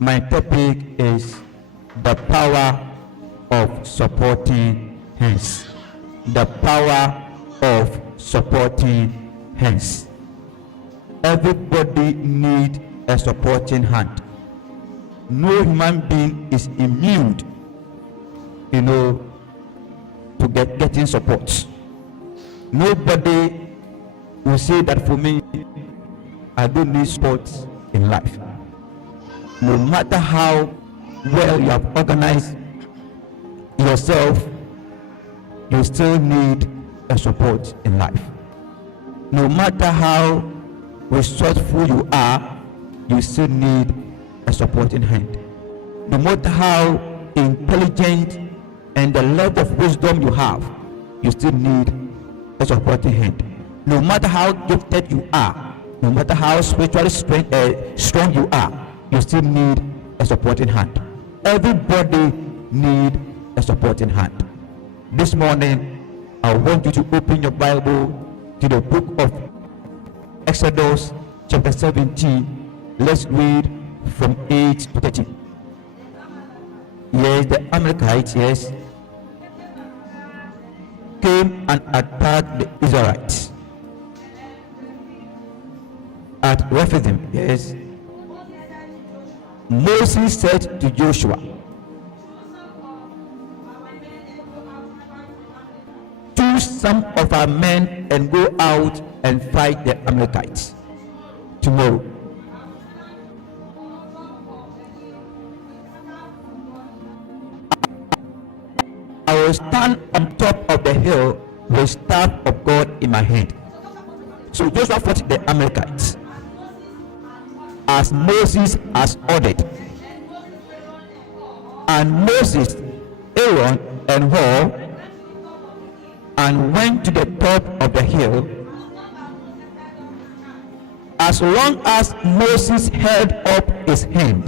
My topic is the power of supporting hands. The power of supporting hands. Everybody needs a supporting hand. No human being is immune, to getting support. Nobody will say that for me, I don't need support in life. No matter how well you have organized yourself, you still need a support in life. No matter how resourceful you are, you still need a supporting hand. No matter how intelligent and the level of wisdom you have, you still need a supporting hand. No matter how gifted you are, no matter how spiritually strong you are, you still need a supporting hand. Everybody need a supporting hand. This morning, I want you to open your Bible to the book of Exodus chapter 17. Let's read from 8 to 13. Yes, the Amalekites, came and attacked the Israelites at Rephidim. Yes. Moses said to Joshua, choose some of our men and go out and fight the Amalekites tomorrow. I will stand on top of the hill with staff of God in my hand. So Joshua fought the Amalekites as Moses has ordered. And Moses, Aaron, and Hur, and went to the top of the hill. As long as Moses held up his hand,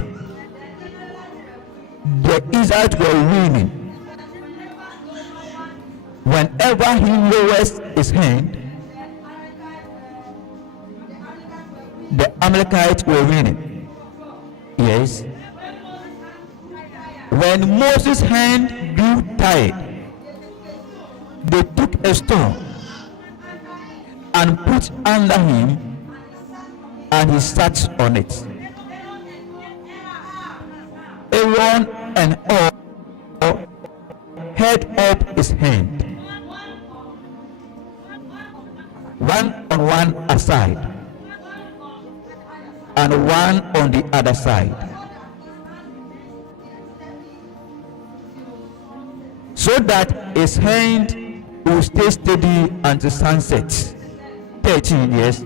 the Israelites were winning. Whenever he lowers his hand, the Amalekites were winning. Yes. When Moses' hand grew tired, they took a stone and put under him, and he sat on it. Aaron and Hur held up his hand, one on one aside and one on the other side, so that his hand will stay steady until sunset. 13 years.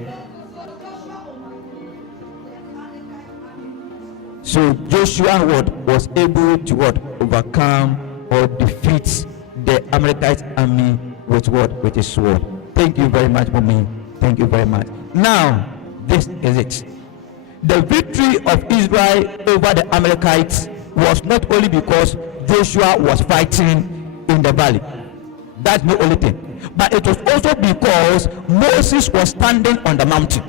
So Joshua was able to overcome or defeat the Amalekite army with his sword. Thank you very much, mommy. Thank you very much. Now, this is it. The victory of Israel over the Amalekites was not only because Joshua was fighting in the valley. That's the only thing. But it was also because Moses was standing on the mountain.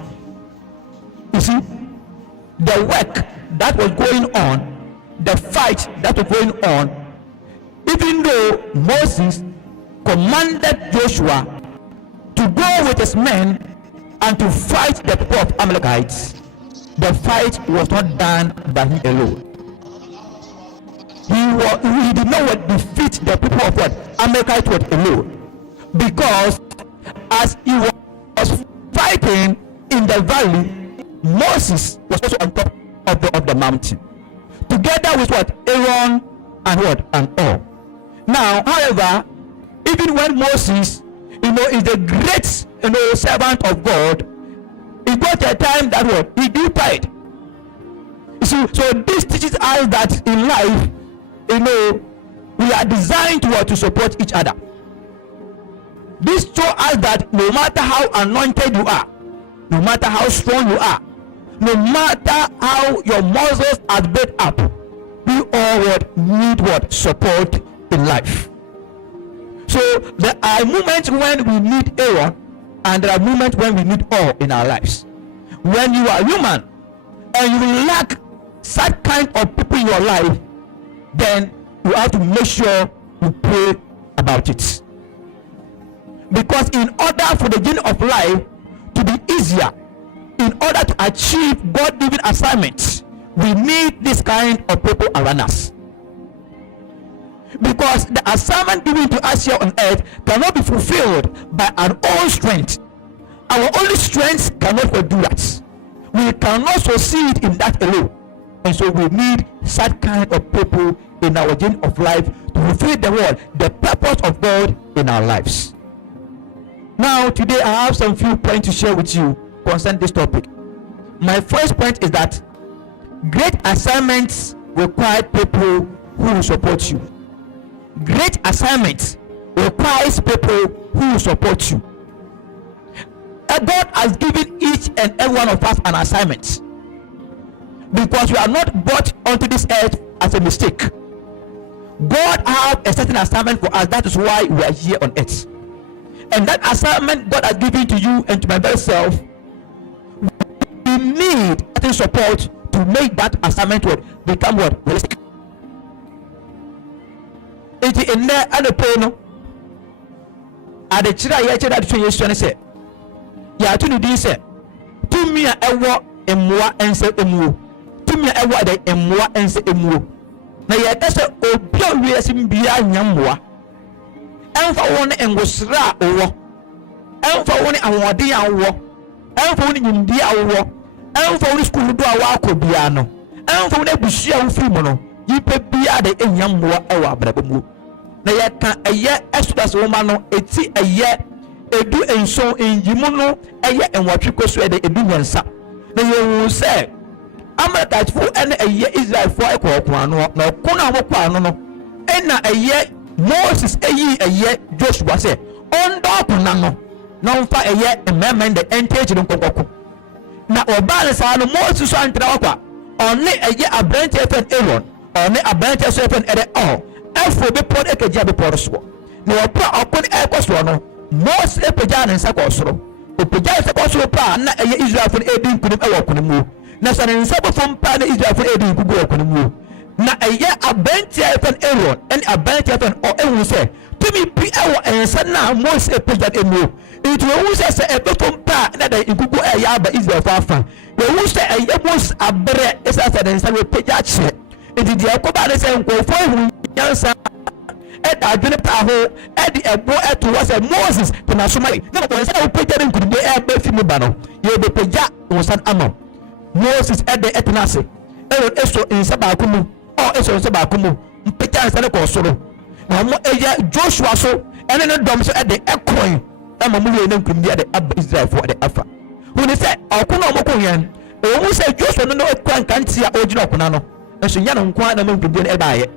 You see, the work that was going on, the fight that was going on, even though Moses commanded Joshua to go with his men and to fight the people of Amalekites, the fight was not done by him alone. He did not defeat the people of Amalekites alone, because as he was fighting in the valley, Moses was also on top of the mountain, together with Aaron and Hur. Now, however, even when Moses, is the great, servant of God, it got a time that he grew tired. You see, so this teaches us that in life, we are designed to support each other. This shows us that no matter how anointed you are, no matter how strong you are, no matter how your muscles are built up, we all need support in life. So there are moments when we need Aaron, and there are moments when we need Hur in our lives. When you are human and you lack such kind of people in your life, then you have to make sure you pray about it. Because in order for the journey of life to be easier, in order to achieve God-given assignments, we need this kind of people around us. Because the assignment given to us here on earth cannot be fulfilled by our own strength. Our only strength cannot do that. We cannot succeed in that alone. And so we need such kind of people in our journey of life to fulfill the word, the purpose of God in our lives. Now, today I have some few points to share with you concerning this topic. My first point is that great assignments require people who will support you. Great assignments requires people who will support you. God has given each and every one of us an assignment, because we are not brought onto this earth as a mistake. God has a certain assignment for us. That is why we are here on earth. And that assignment God has given to you and to my very self, we need certain support to make that assignment become realistic. It is in there and the pain. At the chira ya chira to you say, ya to do say, to me a ewo emwa ense emu, to me a ewo de emwa ense emu. Na ya kasa obi o wi asim bia nyamwa. Emfa won engosra owo, emfa won awode awo, emfa won nyindi awo, emfa won school do awa akobia no, emfa won abusia wo firi mo no, yipe bia de enyamwa ewo abrabemu. Na ya kan eye Exodus woman no eti eye edu enso enyimu no eye enwatwe koso de edu nyansa. Na ye wu se Amalekite fu ene eye Israel fu ekwo ano na okuna awokwa ano no ena eye Moses eye Joshua say ondo okuna no na mfa eye emema de entage no kokoko na obale sa no Moses so antra wakwa one eye abrante efen Aaron one abrante so efen ere all efo be pod ekeja be pod so na opra okon ekoso no Moses epeja ne nsa ko soro opeja nsa ko soro pa na eye Israel fu edin kunim ewo kunim na sa ne nsa bo fom pa na Israel fu edin kugu ewo kunim na eye abrante efen Aaron en abrante efen o ewu se to me bi ewo ensa na Moses epeja emu it will say ebe fom pa na da kugu eye aba Israel fa fa we will say eye Moses abre esa sa ne nsa we peja che enti dia ko ba ne se nkofo ehu yansa eda adwene pa ho edi ebo eto was Moses to na somali na ko nsa o peja ne nkudie ebe fi mu ba no ye be peja wonsan ama Moses ede etenase ero eso nsa ba ko mu o eso nsa ba ko mu peja nsa ne ko soro na mo eya Joshua so ene ne dom so ede ekron ama mu ye ne nkudie ede aba Israel fo ede afa woni se okuna mo ko yen o mu se Joshua no ekwan kantia ogina okuna no eso nya no nkwa na mo nkudie ede aye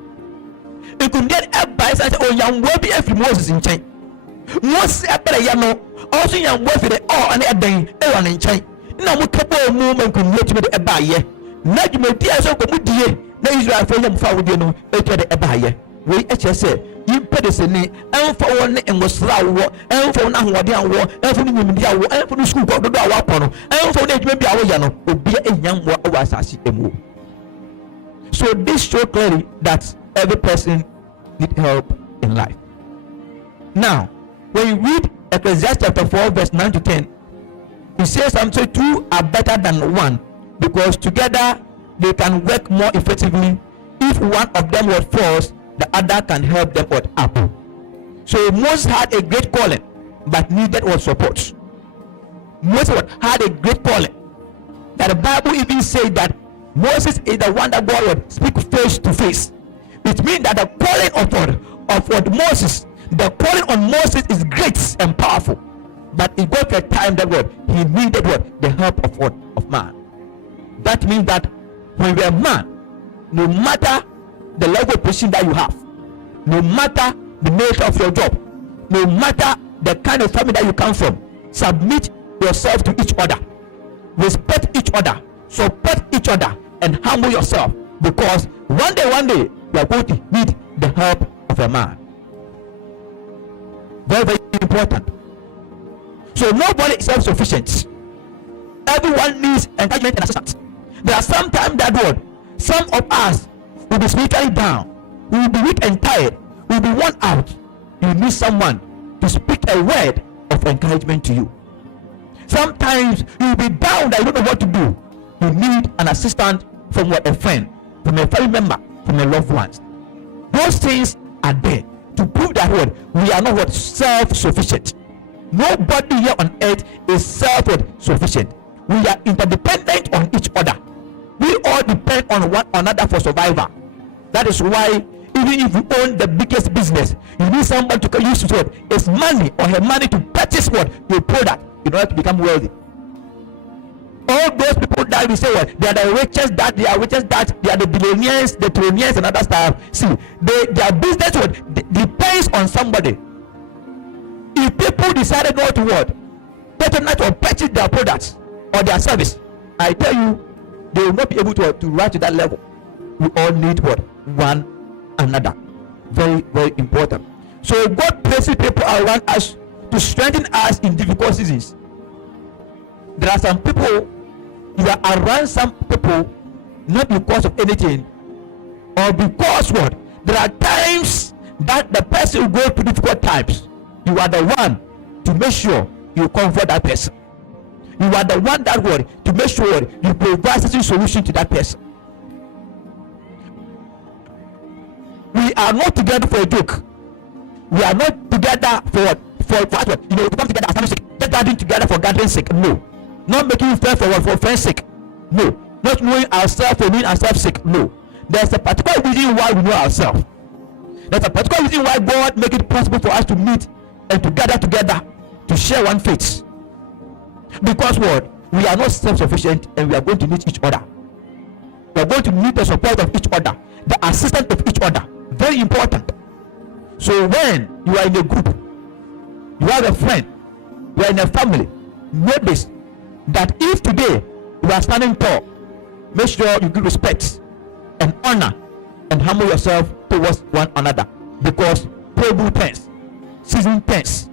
Ikundian eba say o yamwo bi afiri Moses nchen Moses ebere ya no also yamwo afiri ane eden e wa nchen na mo kabo mu mankunye timi de eba ye na dwumadi aso ko mudie na Israel fo yam fa wodie no eto de eba ye we eche say yimpe de sene enfa won ne engosra wo enfa won ahode anwo enfa no nyimdi awo enfa no school ko dodo awo apono enfa won edwuma bi awo ya no obi enyamwo awo asase emu. So this show clearly that every person need help in life. Now, when you read Ecclesiastes chapter 4 verse 9 to 10, it says something, two are better than one because together they can work more effectively. If one of them falls, the other can help them up. So Moses had a great calling but needed support. Moses had a great calling that the Bible even says that Moses is the one that God would speak face to face. It means that the calling of Moses, the calling on Moses is great and powerful. But it got to a time that he needed the help of man. That means that when you're a man, no matter the level of position that you have, no matter the nature of your job, no matter the kind of family that you come from, submit yourself to each other, respect each other, support each other, and humble yourself, because one day you are going to need the help of a man. Very, very important. So nobody is self-sufficient. Everyone needs encouragement and assistance. There are sometimes that Some of us will be spiritually down, we will be weak and tired, we will be worn out. You need someone to speak a word of encouragement to you. Sometimes you will be down that you don't know what to do. You need an assistant from a friend, from a family member, from a loved one. Those things are there to prove that we are not self-sufficient. Nobody here on earth is self-sufficient. We are interdependent on each other. We all depend on one another for survival. That is why even if you own the biggest business, you need someone to use his money or her money to purchase your product in order to become wealthy. All those people that we say they are the richest, they are the billionaires, the trillionaires and other stuff. See, their business depends on somebody. If people decided not to patronize or purchase their products or their service, I tell you, they will not be able to rise to that level. We all need one another. Very, very important. So God places people around us to strengthen us in difficult seasons. There are some people, you are around some people not because of anything, or because there are times that the person will go through difficult times. You are the one to make sure you comfort that person. You are the one to make sure you provide a solution to that person. We are not together for a joke. We are not together for to come together as sake. Just gathering together for gathering sake. No. Not making friends for friends' sake. No. Not knowing ourselves for knowing ourselves sake. No. There's a particular reason why we know ourselves. There's a particular reason why God make it possible for us to meet and to gather together to share one faith. Because we are not self-sufficient and we are going to need each other. We are going to need the support of each other, the assistance of each other. Very important. So when you are in a group, you have a friend, you are in a family, notice that if today you are standing tall, make sure you give respect and honor and humble yourself towards one another, because probable tense, season tense.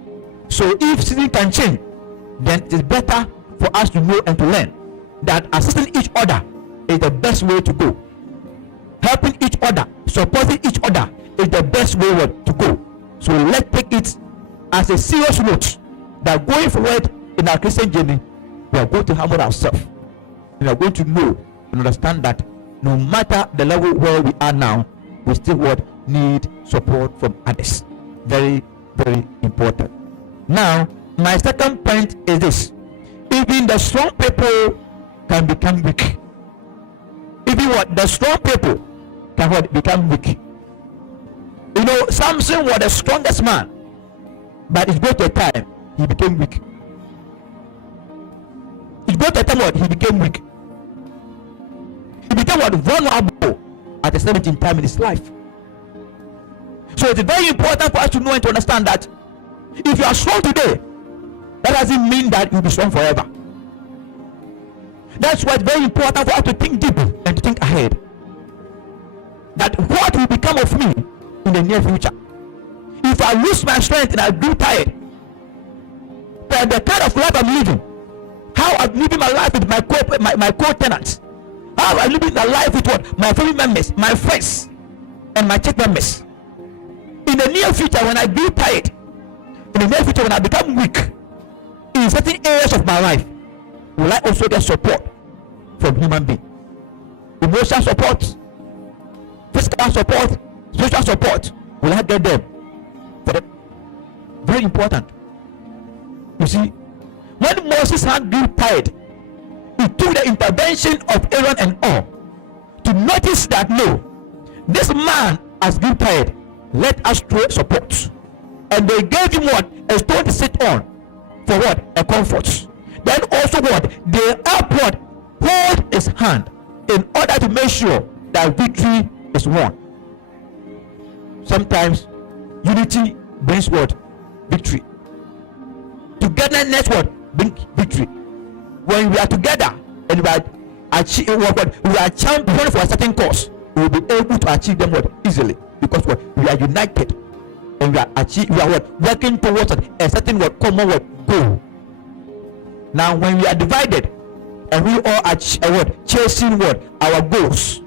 So if season can change, then it is better for us to know and to learn that assisting each other is the best way to go. Helping each other, supporting each other is the best way to go. So let's take it as a serious note that going forward in our Christian journey, we are going to humble ourselves. We are going to know and understand that no matter the level where we are now, we still need support from others. Very, very important. Now, my second point is this: even the strong people can become weak. Even the strong people can become weak. You know, Samson was the strongest man, but it got to a time he became weak. It got to a time he became weak. He became vulnerable at a certain time in his life. So it's very important for us to know and to understand that if you are strong today, that doesn't mean that you'll be strong forever. That's why it's very important for us to think deep and to think ahead. That what will become of me in the near future? If I lose my strength and I grow tired, then the kind of life I'm living, how I'm living my life with my co-tenants, how I'm living my life with my family members, my friends, and my church members. In the near future, when I grow tired, in the near future, when I become weak in certain areas of my life, will I also get support from human beings? Emotional support, physical support, spiritual support. Will I get them? Very important. You see, when Moses had grew tired, he took the intervention of Aaron and all to notice that no, this man has grew tired. Let us throw support. And they gave him a stone to sit on for a comfort. Then also they helped hold his hand in order to make sure that victory is won. Sometimes unity brings victory. Togetherness brings victory. When we are together and we are championing for a certain cause, we will be able to achieve them easily, because we are united and we are working towards a certain common goal. Now when we are divided and we all are chasing our goals,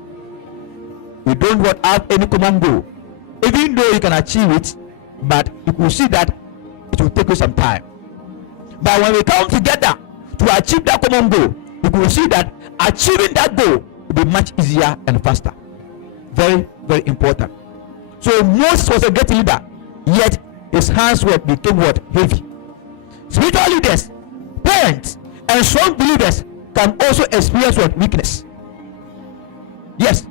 You don't have any common goal, even though you can achieve it, but you will see that it will take you some time. But when we come together to achieve that common goal, you will see that achieving that goal will be much easier and faster. Very, very important. So Moses was a great leader, yet his hands became heavy. Spiritual leaders, parents, and strong believers can also experience weakness. Yes,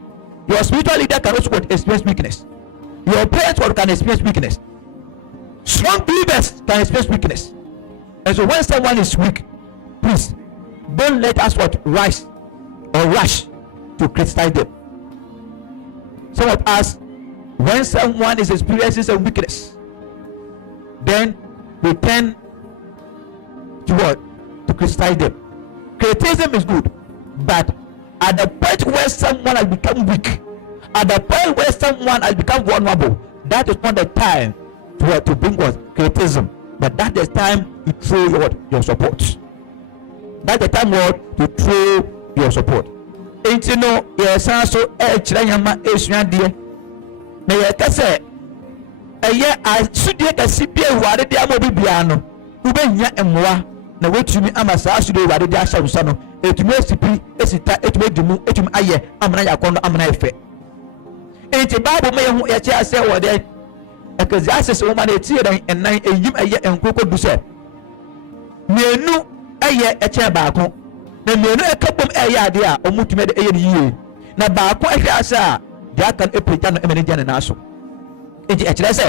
your spiritual leader can also experience weakness. Your parents can experience weakness. Strong believers can experience weakness. And so when someone is weak, please don't let us rise or rush to criticize them. Some of us, when someone is experiencing some weakness, then we tend to criticize them. Criticism is good, but at the point where someone has become weak, at the point where someone has become vulnerable, that is not the time to bring criticism, but that is time to throw your support. That's the time to throw your support. And you know, yes, also Chirayama Eshian na yɛkɛsɛ ɛyɛ asudie kɛse bi awurade de ama obi bia no wobɛnya mmoa na wotumi ama saa asudie awurade de ahyɛ nsa no etumi esipi esita etumi dimu etumi ayɛ amana yakɔ no amana efe enti bible ma yɛho yɛkyɛ asɛ wɔ de Ecclesiastes woman etie dan enan eyim ɛyɛ enkoko du sɛ mienu ɛyɛ ɛkyɛ baako na mienu ɛkabom ɛyɛ ade a ɔmutumi de ɛyɛ ne yie na baako ɛhwɛ asɛ a dia kan epita no emene dia na so enti ekyerɛ sɛ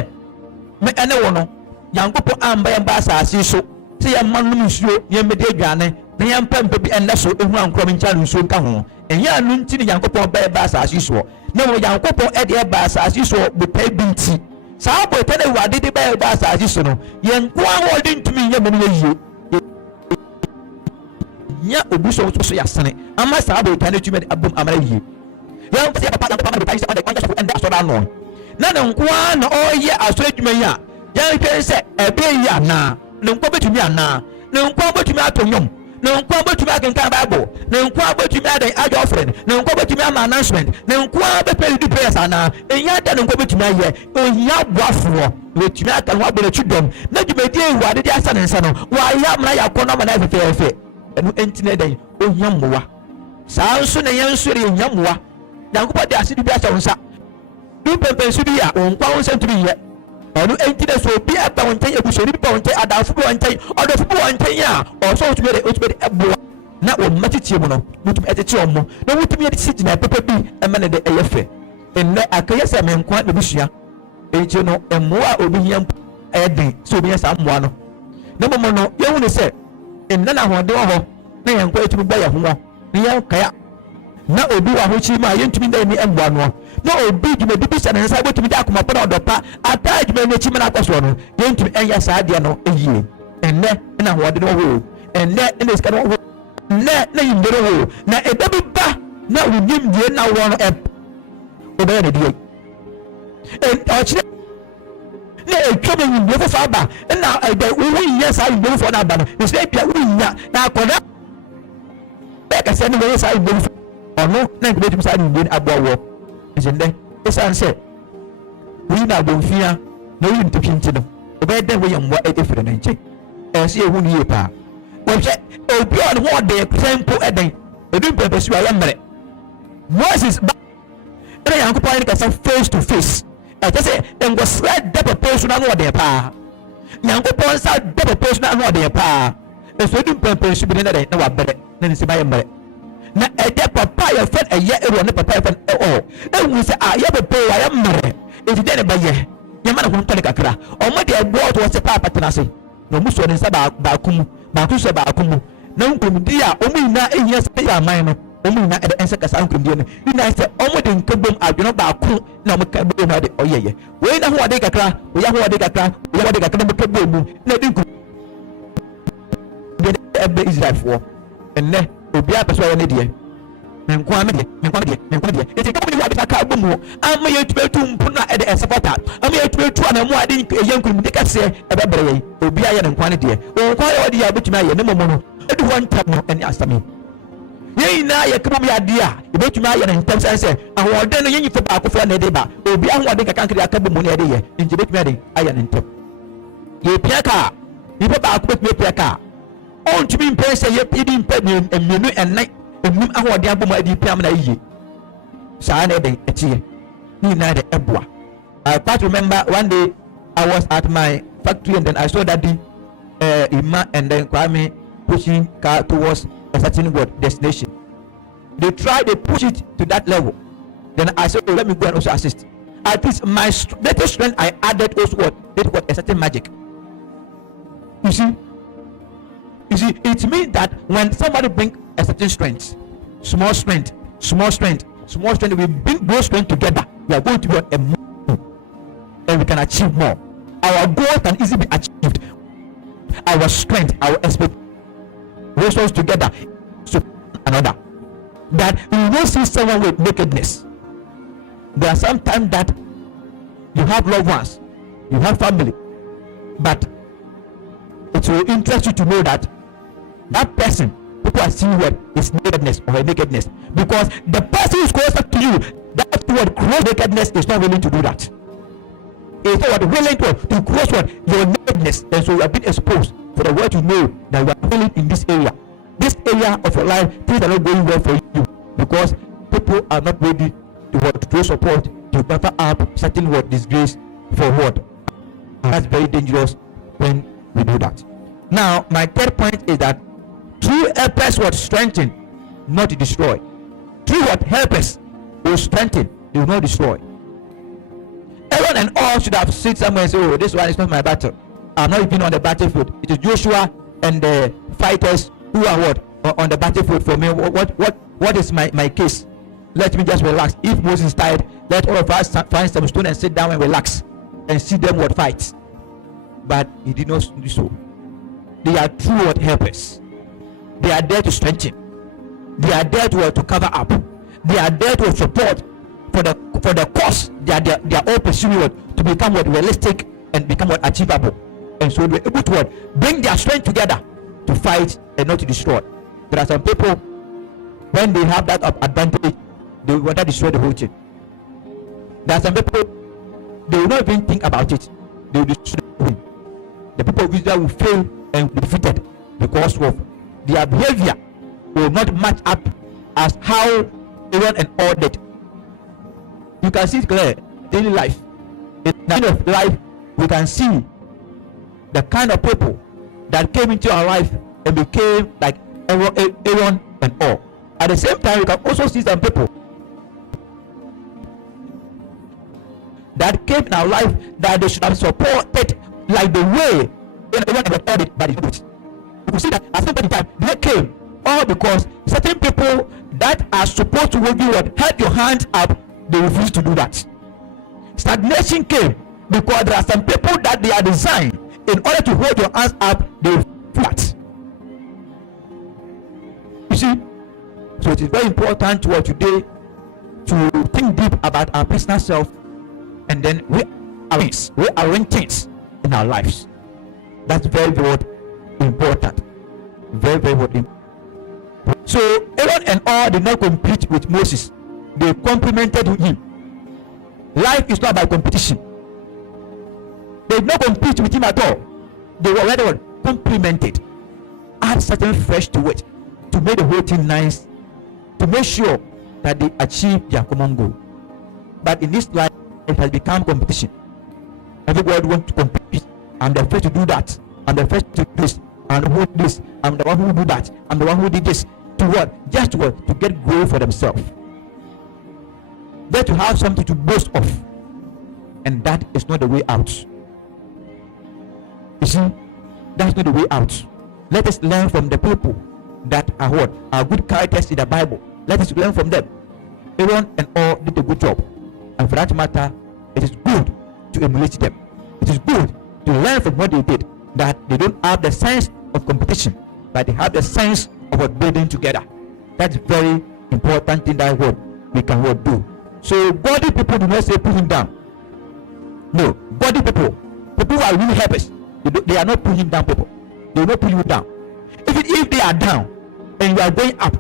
me ene wo no Nyankopɔn amba yɛ ba asase so sɛ yɛ man no nsuo yɛ mede adwane na yɛ mpampa bi enne so ehu ankrom ncha nsuo nka ho ɛnyɛ anu nti ne Nyankopɔn ba yɛ ba asase so na wo Nyankopɔn ɛde yɛ ba asase so betai bi nti saa bote na wade de ba yɛ ba asase so no yɛ nko a wɔde ntumi yɛ mene yie nya obi so yɛ asene ama saa bote na tumi de abom amara yie yɛn fɛ papa na papa de paisa ɔde kwanya so ɛnda asɔda no na ne nkoa na ɔyɛ asɔre adwuma yi a yɛn hwɛ sɛ ɛbɛ yi ana ne nkoa betumi ana ne nkoa betumi ato nnwom ne nkoa betumi akenkan bible ne nkoa betumi ade agye offering ne nkoa betumi ama announcement ne nkoa bɛpɛ di prayers ana ɛnya da ne nkoa betumi ayɛ ohia boafoɔ betumi aka no abɔ n'akyi dɔm na dwumadi awurade de asa ne nsa no wɔayɛ amena yɛ akɔ no ama na fɛfɛɛfɛ ɛno ɛnti na ɛdɛn ohia mmoa saa nso na yɛn nso yɛ ohia mmoa Nyankopɔn de asidi bi ahyɛ wo nsa du pɛmpɛnso bi a ɔnkwa wo nsa ntumi yɛ ɔno enti na so obi aba wo nkyɛn abusoni bi ba wo nkyɛn adamfo bi wo nkyɛn ɔdɔfo bi wo nkyɛn a ɔsɔ wotumi de ɛboa na wɔmma titiɛ mu no wotumi ɛtete ɔmo na wotumi yɛde si gyina pɛpɛ bi ɛma ne de ɛyɛ fɛ ɛnnɛ akɛyɛ sɛ menkwa na busua enti no mmoa a obi hia ɛyɛ den sɛ obi yɛ saa mmoa no na mmom no yɛhu ne sɛ ɛnnɛ na ahoɔden wɔ hɔ na yɛnkwa yɛtumi bɔ yɛ ho na yɛnkaya na obi wa ho chi ma yentumi da ni emboa no na obi dwumadi bi sɛ nsa botumi da akoma pɔ na ɔdɔpa ata dwuma no chi ma na akɔso no yentumi ɛnyɛ saa deɛ no ɛyie ɛnnɛ na hoɔde no ho ɛnnɛ na sika no ho ɛnnɛ na yimbere ho na ɛda bi ba na wonim die na wɔ no ɔbɛyɛ ne die ɔkyerɛ na etwa me yimbere fo fa ba na ɛda wo yinya saa yimbere fo na aba no ɛsɛ bia wo yinya na akɔda ɛkɛsɛ ne wo saa yimbere fo ɔno na nkubɛtum saa ne mbien aboawoɔ nhyɛndɛ ɛsiane sɛ woyi na abɔmfia na woyi ntɛpinti no ɔbɛyɛ dɛn woyɛ mmoa ɛfiri ne nkyɛn ɛsɛ yɛhu no yie paa wɔhwɛ obi a ɔne ho ɔden sɛ mpo ɛden ɛdu mpɛmpɛsi a yɛmmerɛ Moses ba ɛna Nyankopɔn ne kasa face to face ɛkyɛ sɛ nkɔsrɛ da pɛpɛ so na no ɔden paa Nyankopɔn nsa da pɛpɛ so na no ɔden paa ɛsɛ ɛdu mpɛmpɛsi bi ne dɛn na wabrɛ na ne nsi ba yɛmmerɛ na ɛdɛ papa yɛ fɛn ɛyɛ ɛwɔ ne papa yɛ fɛn ɛwɔ ɛwu sɛ a yɛ bɛbɛ wɔ ayɛ mmerɛ eti dɛ ne ba yɛ yɛma ne ho ntɔne kakra ɔmo de ɛboɔ to wɔsɛ paapa tena ase na ɔmo sɔ ne nsa baako mu baako sɔ baako mu na nkurumdi a ɔmo nyinaa ehia sɛ ɛyɛ aman no ɔmo nyinaa ɛdɛ ɛnsɛ kasa nkurumdi no nyinaa sɛ ɔmo de nkebom adwene baako na ɔmo ka bom ade ɔyɛ yɛ wɔyi na ho ɔde kakra wɔyɛ ho ɔde kakra wɔyɛ ɔde kakra na ɔmo ka bom mu na ɛde nkurumdi ɛbɛ Israelfoɔ ɛnɛ obiara pɛ sɛ ɔyɛ ne deɛ menkwa medeɛ eti ka mo ni wa ka bom ho ama yɛ tubetu mpo na ɛde ɛsɛfata ama yɛ tubetu ana mo ade yɛ nkurum de kɛse ɛbɛbrɛ yɛ obiara yɛ ne nkwa ne deɛ nkwa yɛ ɔde yɛ abotumi ayɛ ne momo no ɛde hɔ ntam no ɛne asame Yen na ye kebo mi ade a ebetumi aye na ntem say ahoden no yen fa ba akofo na de ba obi ahoden kakankiri akabo mu na de ye nje betumi ade aye na ntem ye pia ka ye fa ba akofo pia ka on to be in person ye idi mpa emienu ennan emum ahoden abomu adi pia na yiye saa na de etie ni na de eboa. I quite remember one day I was at my factory and then I saw that the Ima and then Kwame pushing car towards a certain destination. They push it to that level. Then I said, oh, let me go and also assist. At least my little strength I added also did a certain magic. You see, it means that when somebody brings a certain strength, small strength, we bring those strength together, we are going to be on a move and we can achieve more. Our goal can easily be achieved. Our strength, our expectations together so another. That you will see someone with nakedness. There are some times that you have loved ones, you have family, but it will interest you to know that that person, people are seeing what is nakedness or nakedness, because the person who is closer to you, that word cross nakedness, is not willing to do that. It's not willing to cross what your nakedness, and so you have been exposed for the word to know that you are willing in this area of your life. Things are not going well for you because people are not ready to throw support to cover up certain disgrace for what. That's very dangerous when we do that. Now, my third point is that true helpers will strengthen, not destroy. True helpers will strengthen, they will not destroy. Everyone and all should have seen somewhere and say, oh, this one is not my battle. I'm not even on the battlefield. It is Joshua and the fighters who are on the battlefield for me. What is my case? Let me just relax. If Moses is tired, let all of us find some stone and sit down and relax and see them fight. But he did not do so. They are true helpers. They are there to strengthen. They are there to cover up. They are there to support for the cause. They are all pursuing to become realistic and become achievable. And so they're able to bring their strength together to fight and not to destroy. There are some people, when they have that advantage, they want to destroy the whole thing. There are some people, they will not even think about it. They will destroy the whole. The people of Israel will fail and be defeated because of their behavior will not match up as how Aaron and all did. You can see it clear daily life. In the kind of life, we can see the kind of people that came into our life and became like Aaron and all. At the same time, we can also see some people that came in our life that they should have supported like the way Aaron and all did, but they didn't. You can see that at some point in time they came all because certain people that are supposed to hold you held your hands up, they refuse to do that. Stagnation came because there are some people that they are designed in order to hold your hands up, they flat. You see, so it is very important to today to think deep about our personal self, and then we arrange things in our lives. That's very, very important. Very, very important. So Aaron and all did not compete with Moses; they complemented him. Life is not about competition. They did not compete with him at all. They were rather complemented. Add certain fresh to it to make the whole thing nice, to make sure that they achieve their common goal. But in this life, it has become competition. Everybody wants to compete. I'm the first to do that. I'm the first to do this. I'm the one who do this. I'm the one who do that. I'm the one who did this. To what? Just to what? To get glory for themselves. They're to have something to boast of. And that is not the way out. You see, that's not the way out. Let us learn from the people that are what? Are good characters in the Bible. Let us learn from them. Aaron and all did a good job. And for that matter, it is good to emulate them. It is good to learn from what they did. That they don't have the sense of competition, but they have the sense of building together. That's very important thing that we can do. So godly people do not say put him down. No, godly people who are really helpers, they are not putting down people. They will not put you down. Even if they are down and you are going up,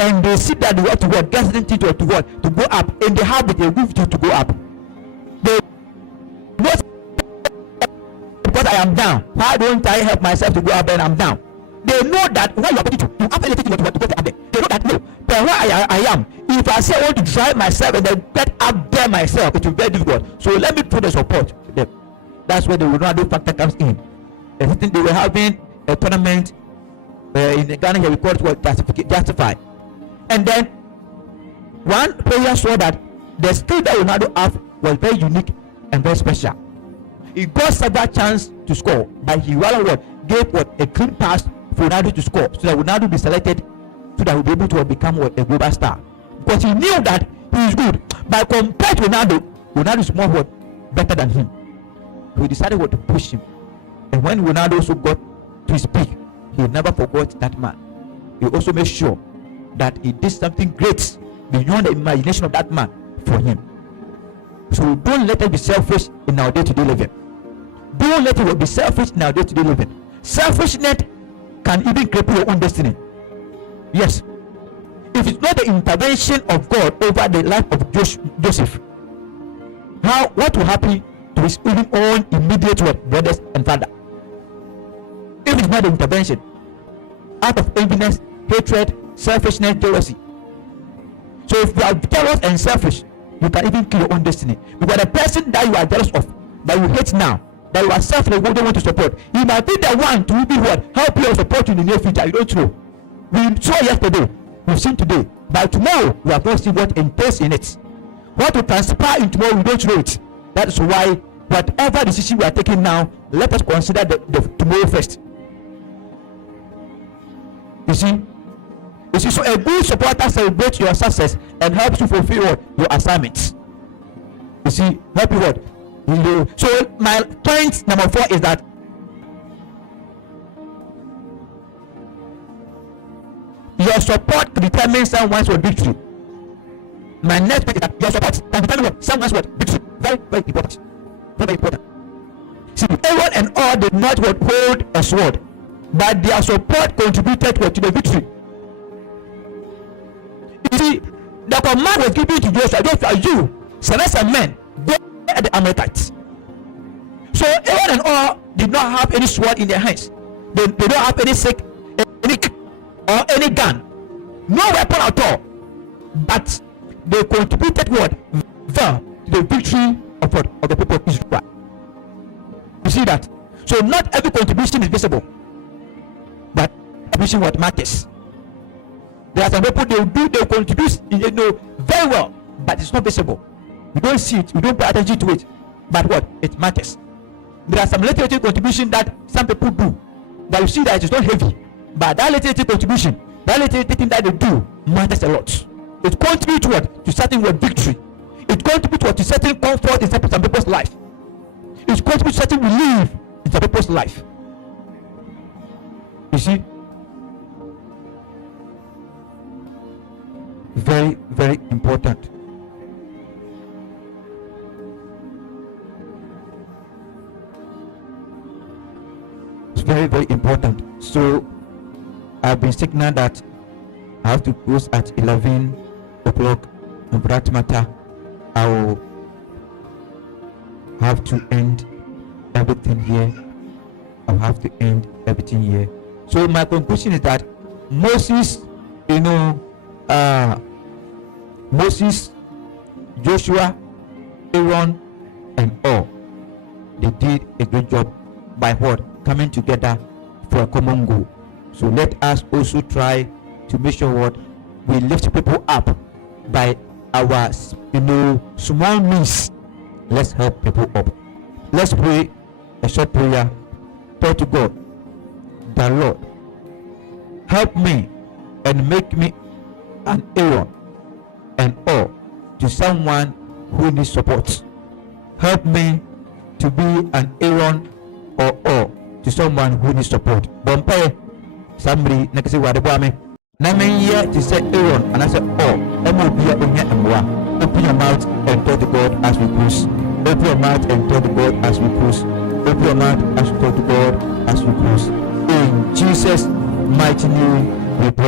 and they see that they want to what get certain things to what to go up, and they have it, they move to go up. They not because I am down. Why don't I help myself to go up and I'm down? They know that when you are ready to do anything you want to get up there. They know that no, but where I am, if I say I want to drive myself and then get up there myself, it will be very difficult. So let me throw the support to them. That's where the Ronaldo factor comes in. I think they were having a tournament in Ghana here, we call it what justify. And then one player saw that the skill that Ronaldo have was very unique and very special. He got several chances to score, but he rather gave a clean pass for Ronaldo to score, so that Ronaldo be selected, so that he'll be able to become a global star. Because he knew that he is good, but compared to Ronaldo is more better than him. So he decided to push him. And when Ronaldo also got to his peak, he never forgot that man. He also made sure that he did something great beyond the imagination of that man for him. So don't let us be selfish in our day-to-day living. Don't let it be selfish in our day-to-day living. Selfishness can even cripple your own destiny. Yes. If it's not the intervention of God over the life of Joseph, what will happen to his even own immediate brothers and father? If it's not the intervention out of enviness, hatred, selfishness, jealousy. So if you are jealous and selfish, you can even kill your own destiny. Because the person that you are jealous of, that you hate now, that you are selfish, you don't want to support, he might be the one to be help you or support you in the near future. You don't know. We saw yesterday, we've seen today, by tomorrow we have not seen what entails in it. What will transpire in tomorrow, we don't know it. That's why whatever decision we are taking now, let us consider the tomorrow first. You see, so a good supporter celebrates your success and helps you fulfill your assignments. You see, help you what? So my point number 4 is that your support determines someone's victory. My next point is that your support can determine someone's victory. Very, very important. Very, very important. See, Aaron and all did not hold a sword, but their support contributed to the victory. You see, the command was given to Joshua, you select some men, go at the Amalekites. So Aaron and all did not have any sword in their hands. They don't have any stick, or any gun, no weapon at all. But they contributed to the victory of the people of Israel. You see that? So not every contribution is visible, but contribution matters. There are some people they contribute very well, but it's not visible. You don't see it, you don't pay attention to it, but it matters. There are some literature contribution that some people do, but you see that it is not heavy. But that literature contribution, that literature thing that they do matters a lot. It contributes to certain victory. It contributes to certain comfort in some people's life. It contributes to certain relief in some people's life. You see? Very, very important. It's very, very important. So I've been signaled that I have to close at 11 o'clock, and for that matter, I will have to end everything here. I'll have to end everything here. So my conclusion is that Moses, Moses, Joshua, Aaron, and all, they did a great job by coming together for a common goal. So let us also try to make sure we lift people up by our small means. Let's help people up. Let's pray a short prayer. Talk to God. The Lord, help me and make me an Aaron and all to someone who needs support. Help me to be an Aaron or all to someone who needs support. Bompay somebody next to what about me. Namen here to say Aaron and I said open your mouth and talk to God as we close. Open your mouth and talk to God as we close. Open your mouth and talk to God as we close. In Jesus' mighty name we pray.